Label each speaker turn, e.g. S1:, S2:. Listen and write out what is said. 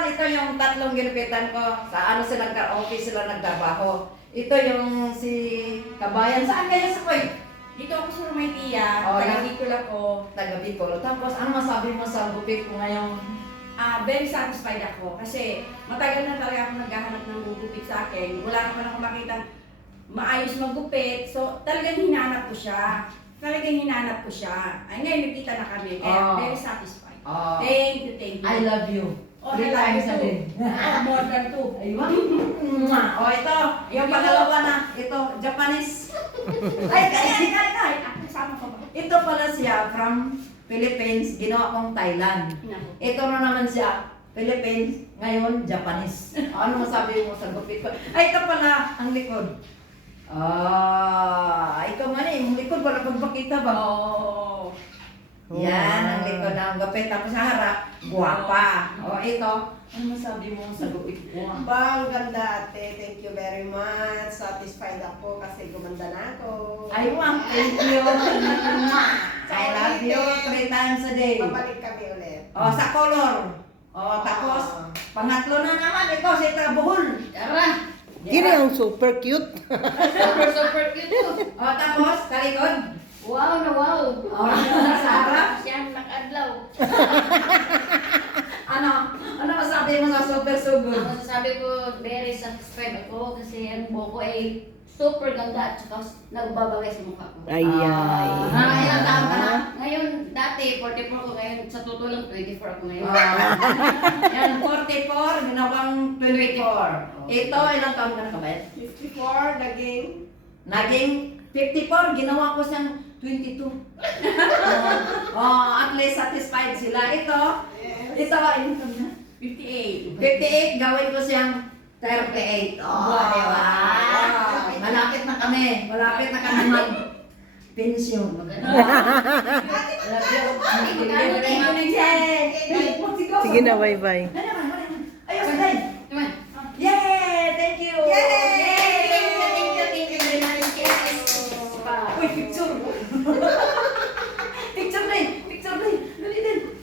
S1: Karon, ito yung tatlong ginupitan ko. Sa ano sila office sila nagtrabaho. Ito yung si Kabayan. Saan kayo sa Kuwait?
S2: Dito ako sa Romaytia,
S1: Oh,
S2: taga Bicol ako.
S1: Taga Bicol. Tapos, ano masabi mo sa gupit ko ngayon?
S2: Very satisfied ako kasi matagal na talaga ako naghahanap ng gugupit sa akin. Wala naman ako makita maayos maggupit. So, talagang hinanap ko siya. Ay, ngayon nagkita na kami. Kaya very satisfied. Thank you, thank you.
S1: I love you.
S2: Oh,
S1: 3
S2: I love
S1: times
S2: you
S1: a day.
S2: More than 2.
S1: Ayun. Oh, ito. Yung pangalawa na. Ito, Japanese. Ay, kaya.
S2: Kasama ko ba?
S1: Ito pala siya from Philippines. Ginawa kong Thailand. Ito na naman siya. Philippines. Ngayon, Japanese. Ano masabi mo sa gupit ko? Ay, ito pala ang likod. Ikaw man eh. Yung likod, wala pagpakita ba?
S2: Oh.
S1: Yan, ang likod ng gupit. Tapos sa harap, guwapa. Ito. Ano masabi mo sa gupit ko?
S3: Ba, ang ganda ate. Thank you very much. Satisfied ako kasi gumanda na ako.
S1: I want thank you. I love you 3 times a day.
S3: Babalik kami ulit.
S1: Sa color. Tapos, pangatlo na naman. Ito, si Trabuhol.
S2: Tara!
S4: Kini ang super cute.
S2: Super cute to.
S1: Tapos, talikod.
S2: Wow na wow!
S1: Sa harap.
S2: Siyang nakadlaw.
S1: Ano masabi mo sa super sugod?
S5: Ang masasabi ko, very satisfied ako kasi ang buhok ko ay super ganda at saka nagbabagay sa mukha ko.
S4: Ayay.
S1: Ilang taon ka na?
S5: Ngayon, dati 44 ko, ngayon sa totoo lang 24 ako ngayon.
S1: Yan, 44, ginawang 24. Ito, ilang taon ka na kabayan?
S3: 54, naging
S1: Naging 54, ginawa ko siyang 22. At least satisfied sila. Ito, ilang taon na?
S2: 58.
S1: 58, gawin ko siyang 38. Di ba? Malapit na kami. Malapit na kami mag-pension.
S4: Sige na, bye-bye.